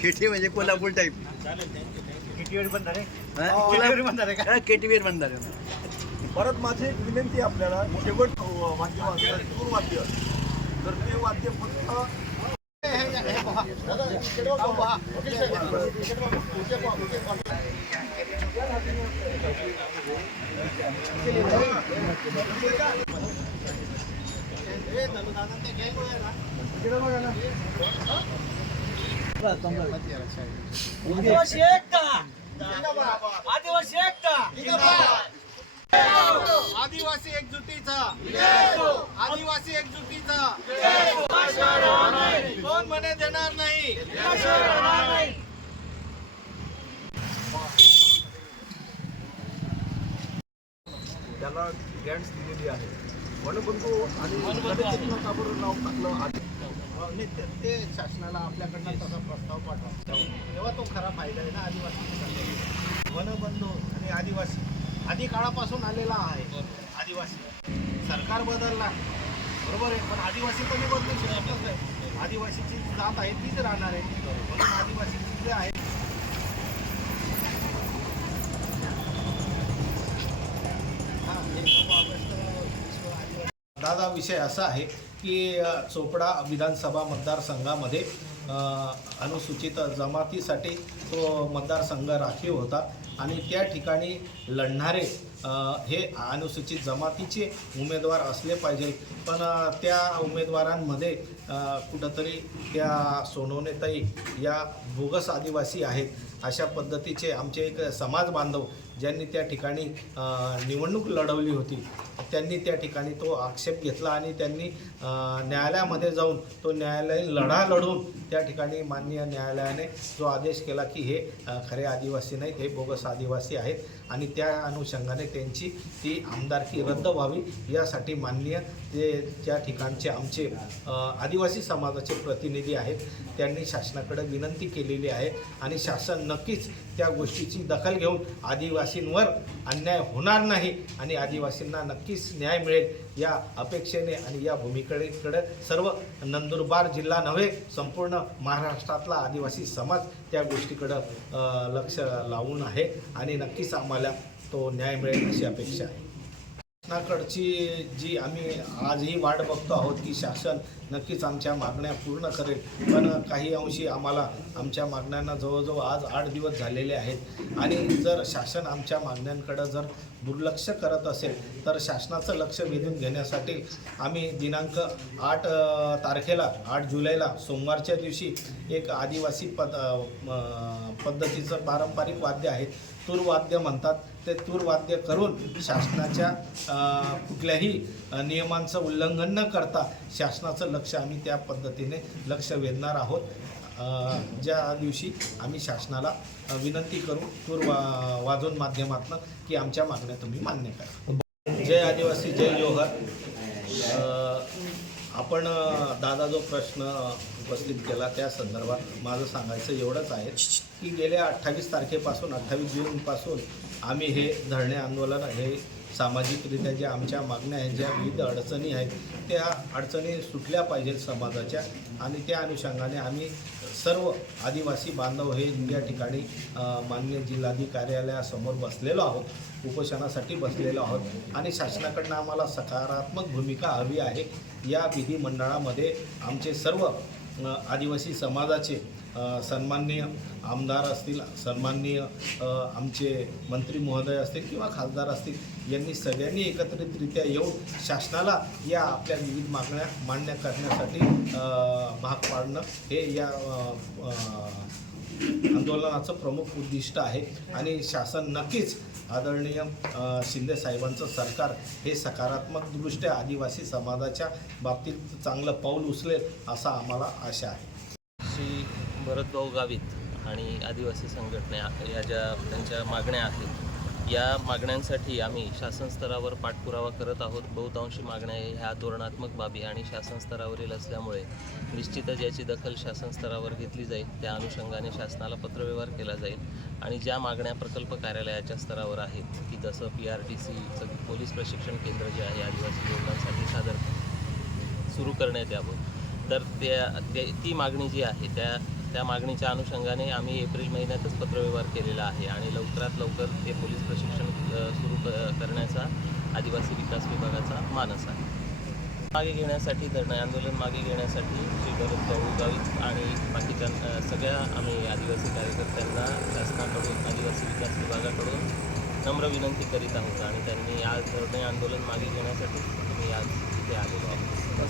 Katy म्हणजे Kolhapur type किती बंधारे कोल्हापूर केटीवेर बंधारे परत माझी एक विनंती आहे आपल्याला शेवट वाद्य तूर वाद्य तर ते वाद्य फक्त आदिवासी एकता आदिवासी एकता आदिवासी एकजुटीचा. आदिवासी एकजुटीचा. कोण म्हणे देणार नाही? त्याला गॅन्स दिलेली आहे. वनबंधू आणि नाव टाकलं. ते- ते शासनाला आपल्याकडनं तसा प्रस्ताव पाठवा तेव्हा तो खरा फायदा आहे ना आदिवासी वनबंधू आणि आदिवासी. आधी काळापासून आलेला आहे आदिवासी. सरकार बदलला. बरोबर आहे. पण आदिवासी कधी बदलू शकतच नाही. आदिवासीची जात आहे तीच राहणार आहे. म्हणून आदिवासी जे आहे हा, दादा विषय असा आहे की चोपडा विधानसभा मतदारसंघामध्ये अनुसूचित जमातीसाठी तो मतदारसंघ राखीव होता. आणि त्या ठिकाणी लढणारे हे अनुसूचित जमातीचे उमेदवार असले पाहिजे. पण त्या उमेदवारांमध्ये कुठंतरी त्या सोनवणेताई या बोगस आदिवासी आहेत. अशा पद्धतीचे आमचे एक समाज बांधव ज्यांनी त्या ठिकाणी निवडणूक लढवली होती. त्यांनी त्या ठिकाणी तो आक्षेप घेतला आणि त्यांनी न्यायालयामध्ये जाऊन तो न्यायालयीन लढा लढून त्या ठिकाणी माननीय न्यायालयाने जो आदेश केला की हे खरे आदिवासी नाहीत हे बोगस आदिवासी आहेत आणि त्या अनुषंगाने त्यांची ती आमदारकी रद्द व्हावी यासाठी माननीय ते त्या ठिकाणचे आमचे आदिवासी समाजाचे प्रतिनिधी आहेत त्यांनी शासनाकडे विनंती केलेली आहे आणि शासन नक्कीच त्या गोष्टीची दखल घेऊन आदिवासींवर अन्याय होणार नाही आणि आदिवासींना नक्कीच न्याय मिळेल या अपेक्षेने आणि या भूमिकेकडे सर्व नंदुरबार जिल्हा नव्हे संपूर्ण महाराष्ट्रातला आदिवासी समाज त्या गोष्टीकडं लक्ष लावून आहे आणि नक्कीच आम्हाला तो न्याय मिळेल अशी अपेक्षा आहे. शासनाकडची जी आम्ही आजही वाट बघतो आहोत की शासन नक्कीच आमच्या मागण्या पूर्ण करेल. पण काही अंशी आम्हाला आमच्या मागण्यांना जवळजवळ आज आठ दिवस झालेले आहेत. आणि जर शासन आमच्या मागण्यांकडं जर दुर्लक्ष करत असेल तर शासनाचं लक्ष वेधून घेण्यासाठी आम्ही दिनांक आठ तारखेला आठ जुलैला सोमवारच्या दिवशी एक आदिवासी पद म, पद्धतीचं पारंपरिक वाद्य आहे तूर वाद्य म्हणतात. ते तूरवाद्य करून शासनाच्या कुठल्याही नियमांचं उल्लंघन न करता शासनाचं लक्ष आम्ही त्या पद्धतीने लक्ष वेधणार आहोत. ज्या दिवशी आम्ही शासनाला विनंती करू टूर वा वाजवून माध्यमातून की आमच्या मागण्या तुम्ही मान्य करा. जय आदिवासी जय जोहर. आपण दादा जो प्रश्न उपस्थित केला त्या संदर्भात माझं सांगायचं एवढंच आहे की गेल्या अठ्ठावीस तारखेपासून अठ्ठावीस जूनपासून आम्ही हे धरणे आंदोलन हे सामाजिकरित्या ज्या आमच्या मागण्या आहेत ज्या विविध अडचणी आहेत त्या अडचणी सुटल्या पाहिजेत समाजाच्या आणि त्या अनुषंगाने आम्ही सर्व आदिवासी बांधव हे या ठिकाणी मान्य माननीय जिल्हाधिकारी कार्यालयासमोर बसलेलो आहोत उपोषणासाठी बसलेलो आहोत आणि शासनाकडनं आम्हाला सकारात्मक भूमिका हवी आहे. या विधिमंडळामध्ये आमचे सर्व आदिवासी समाजाचे सन्माननीय आमदार असतील सन्माननीय आमचे मंत्री महोदय असतील किंवा खासदार असतील यांनी सगळ्यांनी एकत्रितरित्या येऊन शासनाला या आपल्या विविध मागण्या मान्य करण्यासाठी भाग पाडणं हे या आंदोलनाचं प्रमुख उद्दिष्ट आहे. आणि शासन नक्कीच आदरणीय शिंदे साहेबांचं सरकार हे सकारात्मकदृष्ट्या आदिवासी समाजाच्या बाबतीत चांगलं पाऊल उचलेल असा आम्हाला आशा आहे. श्री भरतभाऊ गावित आणि आदिवासी संघटना या ज्या त्यांच्या मागण्या आहेत या मागण्यांसाठी आम्ही शासन स्तरावर पाठपुरावा करत आहोत. बहुतांशी मागण्या ह्या धोरणात्मक बाबी आणि शासन स्तरावरील असल्यामुळे निश्चितच याची दखल शासन स्तरावर घेतली जाईल. त्या अनुषंगाने शासनाला पत्रव्यवहार केला जाईल आणि ज्या मागण्या प्रकल्प कार्यालयाच्या स्तरावर आहेत की जसं पी आर टी सीचं पोलीस प्रशिक्षण केंद्र जे आहे आदिवासी लोकांसाठी सादर सुरू करण्यात यावं. तर त्या ते- ती मागणी जी आहे त्या त्या मागणीच्या अनुषंगाने आम्ही एप्रिल महिन्यातच पत्रव्यवहार केलेला आहे आणि लवकरात लवकर ते पोलीस प्रशिक्षण सुरू करण्याचा आदिवासी विकास विभागाचा मानस आहे. मागे घेण्यासाठी धरणे आंदोलन मागे घेण्यासाठी श्री भरत भाऊ गावित आणि बाकीच्या सगळ्या आम्ही आदिवासी कार्यकर्त्यांना शासनाकडून आदिवासी विकास विभागाकडून नम्र विनंती करीत आहोत आणि त्यांनी आज धरणे आंदोलन मागे घेण्यासाठी आम्ही आज इथे आलेलो आहोत.